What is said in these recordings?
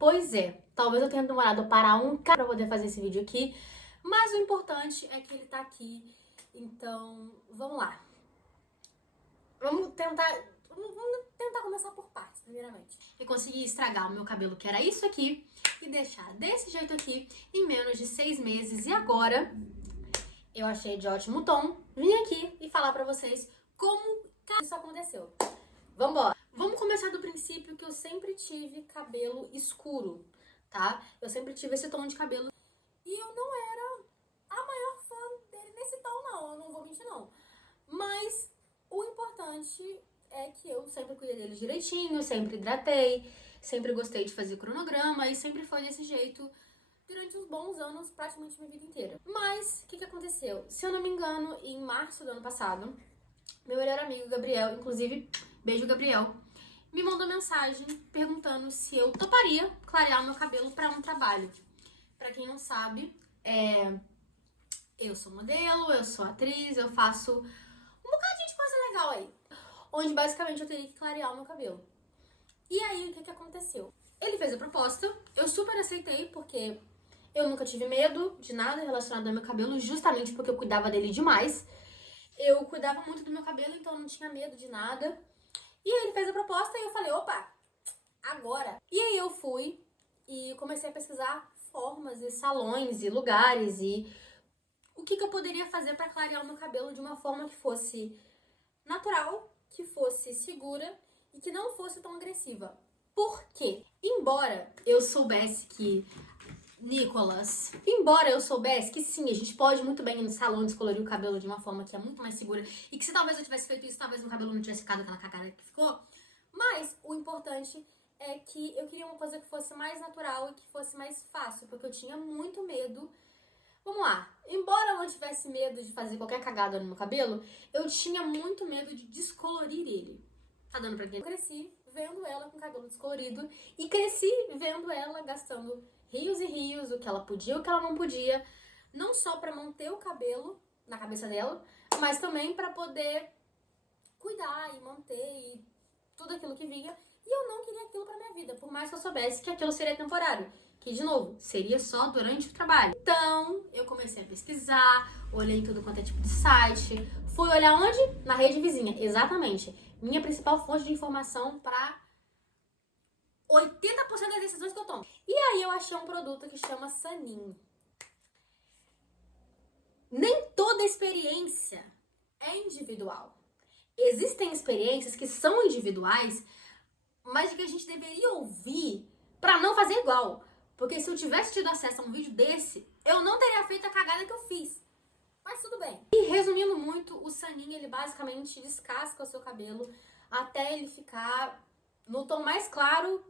Pois é, talvez eu tenha demorado para pra poder fazer esse vídeo aqui, mas o importante é que ele tá aqui, então vamos lá. Vamos tentar começar por partes, primeiramente. Eu consegui estragar o meu cabelo, que era isso aqui, e deixar desse jeito aqui em menos de 6 meses. E agora, eu achei de ótimo tom vir aqui e falar pra vocês como isso aconteceu. Vambora! Vamos começar do princípio que eu sempre tive cabelo escuro, tá? Eu sempre tive esse tom de cabelo. E eu não era a maior fã dele nesse tom, não. Eu não vou mentir, não. Mas o importante é que eu sempre cuidei dele direitinho, sempre hidratei, sempre gostei de fazer cronograma e sempre foi desse jeito durante uns bons anos, praticamente minha vida inteira. Mas, o que aconteceu? Se eu não me engano, em março do ano passado, meu melhor amigo, Gabriel, inclusive, beijo, Gabriel, me mandou mensagem perguntando se eu toparia clarear o meu cabelo para um trabalho. Pra quem não sabe, eu sou modelo, eu sou atriz, eu faço um bocadinho de coisa legal aí, onde basicamente eu teria que clarear o meu cabelo. E aí, o que aconteceu? Ele fez a proposta, eu super aceitei, porque eu nunca tive medo de nada relacionado ao meu cabelo, justamente porque eu cuidava dele demais. Eu cuidava muito do meu cabelo, então eu não tinha medo de nada. E aí ele fez a proposta e eu falei, opa, agora. E aí eu fui e comecei a pesquisar formas e salões e lugares e o que eu poderia fazer para clarear o meu cabelo de uma forma que fosse natural, que fosse segura e que não fosse tão agressiva. Por quê? Embora eu soubesse que sim, a gente pode muito bem ir no salão descolorir o cabelo de uma forma que é muito mais segura e que se talvez eu tivesse feito isso, talvez meu cabelo não tivesse ficado aquela cagada que ficou. Mas o importante é que eu queria uma coisa que fosse mais natural e que fosse mais fácil, porque eu tinha muito medo. Vamos lá, embora eu não tivesse medo de fazer qualquer cagada no meu cabelo, eu tinha muito medo de descolorir ele. Tá dando pra entender? Eu cresci vendo ela com cabelo descolorido e cresci vendo ela gastando rios e rios, o que ela podia e o que ela não podia, não só pra manter o cabelo na cabeça dela, mas também pra poder cuidar e manter e tudo aquilo que vinha. E eu não queria aquilo pra minha vida, por mais que eu soubesse que aquilo seria temporário. Que, de novo, seria só durante o trabalho. Então, eu comecei a pesquisar, olhei tudo quanto é tipo de site. Fui olhar onde? Na rede vizinha, exatamente. Minha principal fonte de informação para 80% das decisões que eu tomo. E aí eu achei um produto que chama Sanin. Nem toda experiência é individual. Existem experiências que são individuais, mas que a gente deveria ouvir pra não fazer igual. Porque se eu tivesse tido acesso a um vídeo desse, eu não teria feito a cagada que eu fiz. Mas tudo bem. E resumindo muito, o Sanin, ele basicamente descasca o seu cabelo até ele ficar no tom mais claro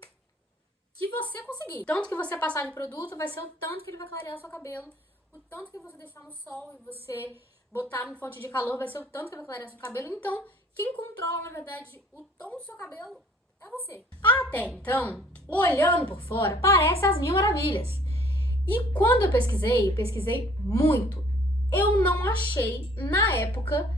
que você conseguir. Tanto que você passar de produto vai ser o tanto que ele vai clarear o seu cabelo. O tanto que você deixar no sol e você botar em fonte de calor vai ser o tanto que vai clarear o seu cabelo. Então, quem controla, na verdade, o tom do seu cabelo é você. Até então, olhando por fora, parece as mil maravilhas. E quando eu pesquisei muito. Eu não achei, na época,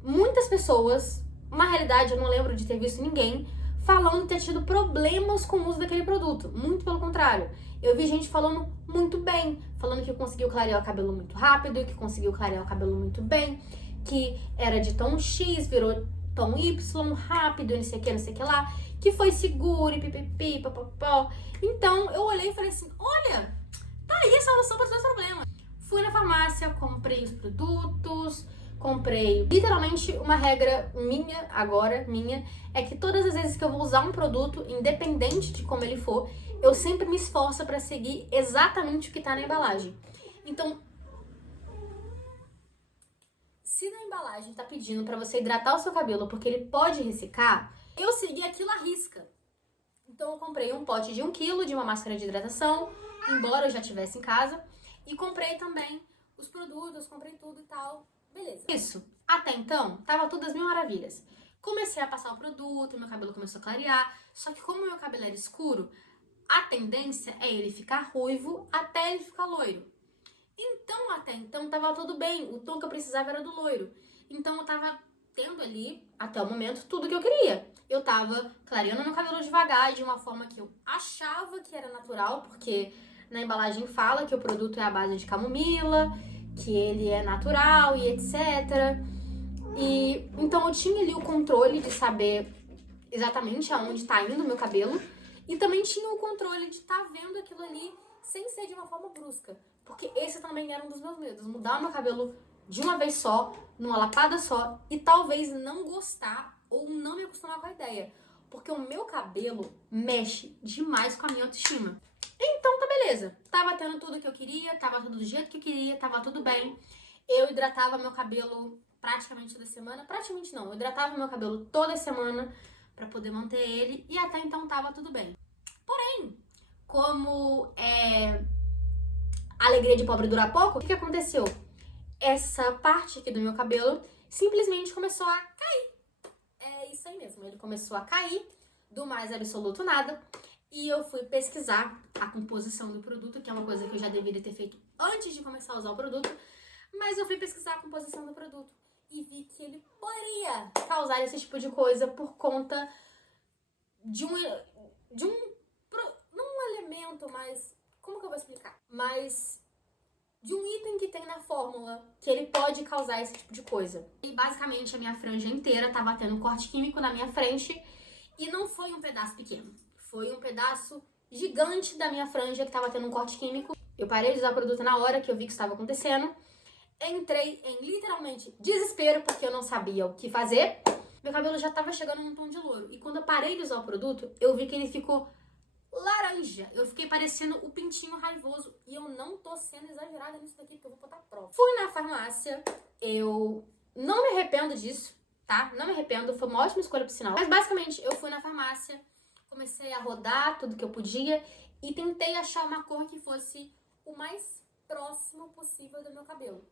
muitas pessoas, na realidade eu não lembro de ter visto ninguém, falando ter tido problemas com o uso daquele produto. Muito pelo contrário. Eu vi gente falando muito bem, falando que conseguiu clarear o cabelo muito rápido, que conseguiu clarear o cabelo muito bem, que era de tom X, virou tom Y, rápido, não sei o que lá, que foi seguro e pipipi, papapó. Então eu olhei e falei assim, olha, tá aí a solução para os seus problemas. Fui na farmácia, comprei os produtos, comprei. Literalmente, uma regra minha, é que todas as vezes que eu vou usar um produto, independente de como ele for, eu sempre me esforço pra seguir exatamente o que tá na embalagem. Então, se na embalagem tá pedindo pra você hidratar o seu cabelo porque ele pode ressecar, eu segui aquilo à risca. Então eu comprei um pote de 1 kg de uma máscara de hidratação, embora eu já tivesse em casa, e comprei também os produtos, comprei tudo e tal. Beleza. Isso. Até então, tava tudo às mil maravilhas. Comecei a passar o produto, meu cabelo começou a clarear, só que como meu cabelo era escuro, a tendência é ele ficar ruivo até ele ficar loiro. Então, até então, tava tudo bem. O tom que eu precisava era do loiro. Então, eu tava tendo ali, até o momento, tudo que eu queria. Eu tava clareando meu cabelo devagar, de uma forma que eu achava que era natural, porque na embalagem fala que o produto é à base de camomila, que ele é natural e etc. E então eu tinha ali o controle de saber exatamente aonde tá indo o meu cabelo, e também tinha o controle de estar vendo aquilo ali sem ser de uma forma brusca. Porque esse também era um dos meus medos, mudar o meu cabelo de uma vez só, numa lapada só, e talvez não gostar ou não me acostumar com a ideia. Porque o meu cabelo mexe demais com a minha autoestima. Então tá beleza, tava tendo tudo que eu queria, tava tudo do jeito que eu queria, tava tudo bem. Eu hidratava meu cabelo praticamente toda semana, praticamente não, eu hidratava meu cabelo toda semana pra poder manter ele, e até então tava tudo bem. Porém, como a alegria de pobre dura pouco, o que aconteceu? Essa parte aqui do meu cabelo simplesmente começou a cair. É isso aí mesmo, ele começou a cair do mais absoluto nada. E eu fui pesquisar a composição do produto, que é uma coisa que eu já deveria ter feito antes de começar a usar o produto. Mas eu fui pesquisar a composição do produto e vi que ele poderia causar esse tipo de coisa por conta de um não um elemento, mas como que eu vou explicar? Mas de um item que tem na fórmula que ele pode causar esse tipo de coisa. E basicamente a minha franja inteira tava tendo um corte químico na minha frente, e não foi um pedaço pequeno, foi um pedaço gigante da minha franja que tava tendo um corte químico. Eu parei de usar o produto na hora que eu vi que estava acontecendo. Entrei em literalmente desespero porque eu não sabia o que fazer. Meu cabelo já tava chegando num tom de louro. E quando eu parei de usar o produto, eu vi que ele ficou laranja. Eu fiquei parecendo o pintinho raivoso. E eu não tô sendo exagerada nisso daqui, porque eu vou botar prova. Fui na farmácia. Eu não me arrependo disso, tá? Não me arrependo. Foi uma ótima escolha pro sinal. Mas basicamente, eu fui na farmácia, comecei a rodar tudo que eu podia e tentei achar uma cor que fosse o mais próximo possível do meu cabelo.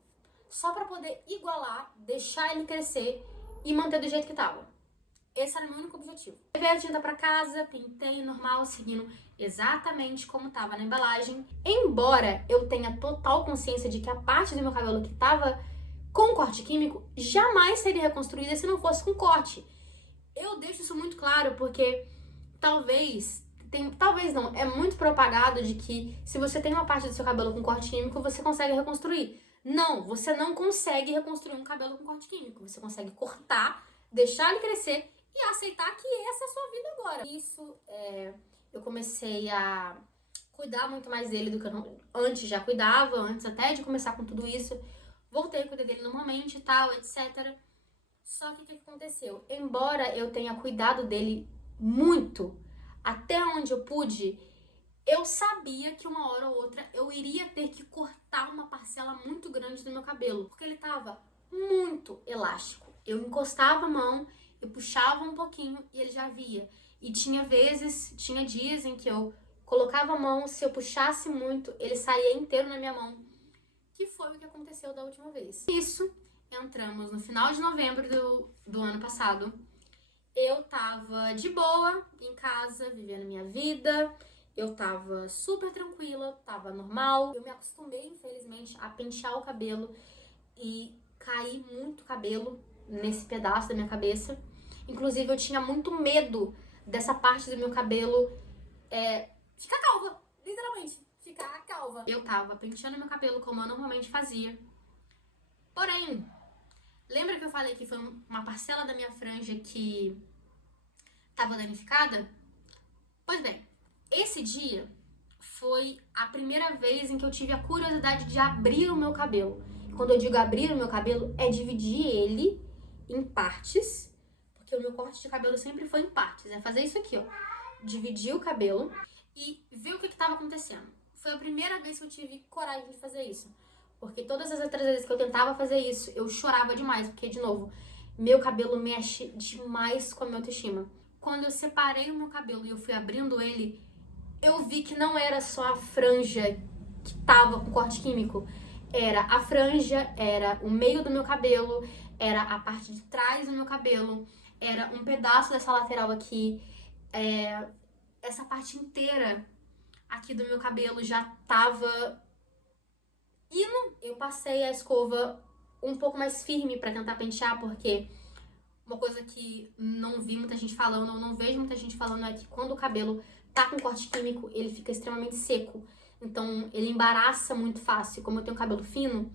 Só pra poder igualar, deixar ele crescer e manter do jeito que tava. Esse era o meu único objetivo. Levei a tinta pra casa, pintei normal, seguindo exatamente como tava na embalagem. Embora eu tenha total consciência de que a parte do meu cabelo que tava com corte químico jamais seria reconstruída se não fosse com corte. Eu deixo isso muito claro porque talvez não, é muito propagado de que se você tem uma parte do seu cabelo com corte químico, você consegue reconstruir. Não, você não consegue reconstruir um cabelo com corte químico. Você consegue cortar, deixar ele crescer e aceitar que essa é a sua vida agora. Isso, eu comecei a cuidar muito mais dele do que eu antes já cuidava, antes até de começar com tudo isso. Voltei a cuidar dele normalmente e tal, etc. Só que o que aconteceu? Embora eu tenha cuidado dele muito, até onde eu pude, eu sabia que uma hora ou outra eu iria ter que cortar uma parcela muito grande do meu cabelo, porque ele tava muito elástico. Eu encostava a mão, eu puxava um pouquinho e ele já via. E tinha dias em que eu colocava a mão, se eu puxasse muito, ele saía inteiro na minha mão. Que foi o que aconteceu da última vez. Isso, entramos no final de novembro do ano passado. Eu tava de boa em casa, vivendo minha vida. Eu tava super tranquila, tava normal. Eu me acostumei, infelizmente, a pentear o cabelo e cair muito cabelo nesse pedaço da minha cabeça. Inclusive, eu tinha muito medo dessa parte do meu cabelo ficar calva, literalmente, ficar calva. Eu tava penteando meu cabelo como eu normalmente fazia. Porém, lembra que eu falei que foi uma parcela da minha franja que tava danificada? Pois bem, esse dia foi a primeira vez em que eu tive a curiosidade de abrir o meu cabelo. Quando eu digo abrir o meu cabelo, é dividir ele em partes, porque o meu corte de cabelo sempre foi em partes. É fazer isso aqui, ó. Dividir o cabelo e ver o que estava acontecendo. Foi a primeira vez que eu tive coragem de fazer isso. Porque todas as outras vezes que eu tentava fazer isso, eu chorava demais. Porque, de novo, meu cabelo mexe demais com a minha autoestima. Quando eu separei o meu cabelo e eu fui abrindo ele, eu vi que não era só a franja que tava com corte químico. Era a franja, era o meio do meu cabelo, era a parte de trás do meu cabelo, era um pedaço dessa lateral aqui, essa parte inteira aqui do meu cabelo já tava indo. Eu passei a escova um pouco mais firme pra tentar pentear, porque Uma coisa que não vi muita gente falando, ou não vejo muita gente falando, é que quando o cabelo tá com corte químico, ele fica extremamente seco. Então, ele embaraça muito fácil. Como eu tenho cabelo fino,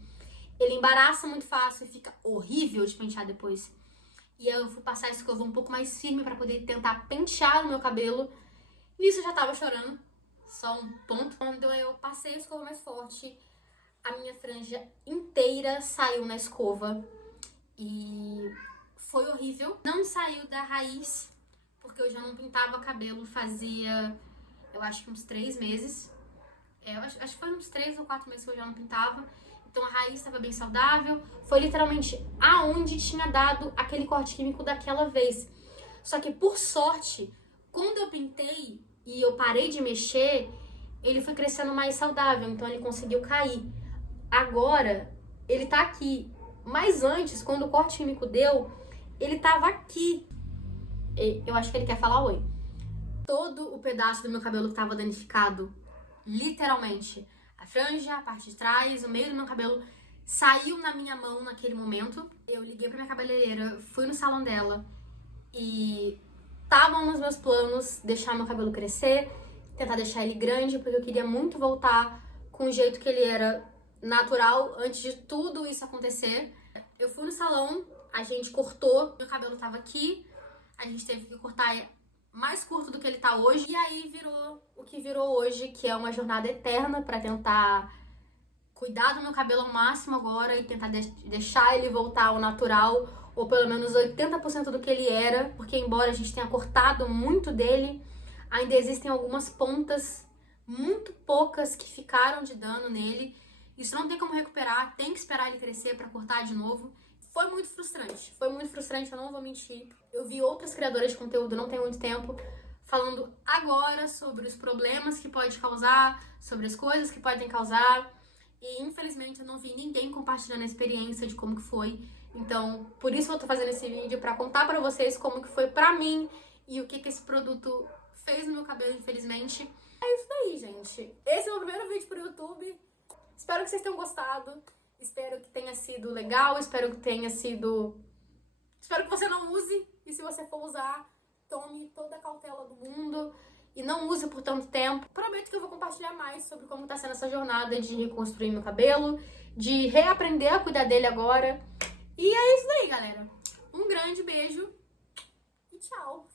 ele embaraça muito fácil e fica horrível de pentear depois. E aí eu fui passar a escova um pouco mais firme pra poder tentar pentear o meu cabelo. Nisso eu já tava chorando. Só um ponto. Quando eu passei a escova mais forte, a minha franja inteira saiu na escova. E foi horrível. Não saiu da raiz, porque eu já não pintava cabelo fazia, eu acho que uns 3 meses. Eu acho que foi uns 3 ou 4 meses que eu já não pintava. Então a raiz estava bem saudável. Foi literalmente aonde tinha dado aquele corte químico daquela vez. Só que por sorte, quando eu pintei e eu parei de mexer, ele foi crescendo mais saudável. Então ele conseguiu cair. Agora, ele tá aqui. Mas antes, quando o corte químico deu, ele tava aqui. Eu acho que ele quer falar oi. Todo o pedaço do meu cabelo que tava danificado, literalmente, a franja, a parte de trás, o meio do meu cabelo, saiu na minha mão naquele momento. Eu liguei pra minha cabeleireira, fui no salão dela e estavam nos meus planos deixar meu cabelo crescer, tentar deixar ele grande, porque eu queria muito voltar com o jeito que ele era natural antes de tudo isso acontecer. Eu fui no salão, a gente cortou, meu cabelo tava aqui, a gente teve que cortar mais curto do que ele tá hoje, e aí virou o que virou hoje, que é uma jornada eterna pra tentar cuidar do meu cabelo ao máximo agora e tentar deixar ele voltar ao natural, ou pelo menos 80% do que ele era, porque embora a gente tenha cortado muito dele, ainda existem algumas pontas, muito poucas, que ficaram de dano nele. Isso não tem como recuperar, tem que esperar ele crescer pra cortar de novo. Foi muito frustrante, eu não vou mentir. Eu vi outras criadoras de conteúdo não tem muito tempo falando agora sobre os problemas que pode causar, sobre as coisas que podem causar. E infelizmente eu não vi ninguém compartilhando a experiência de como que foi. Então, por isso eu tô fazendo esse vídeo, pra contar pra vocês como que foi pra mim e o que que esse produto fez no meu cabelo, infelizmente. É isso daí, gente. Esse é o meu primeiro vídeo pro YouTube. Espero que vocês tenham gostado. Espero que tenha sido legal. Espero que você não use. E se você for usar, tome toda a cautela do mundo. E não use por tanto tempo. Prometo que eu vou compartilhar mais sobre como tá sendo essa jornada de reconstruir meu cabelo, de reaprender a cuidar dele agora. E é isso daí, galera. Um grande beijo e tchau!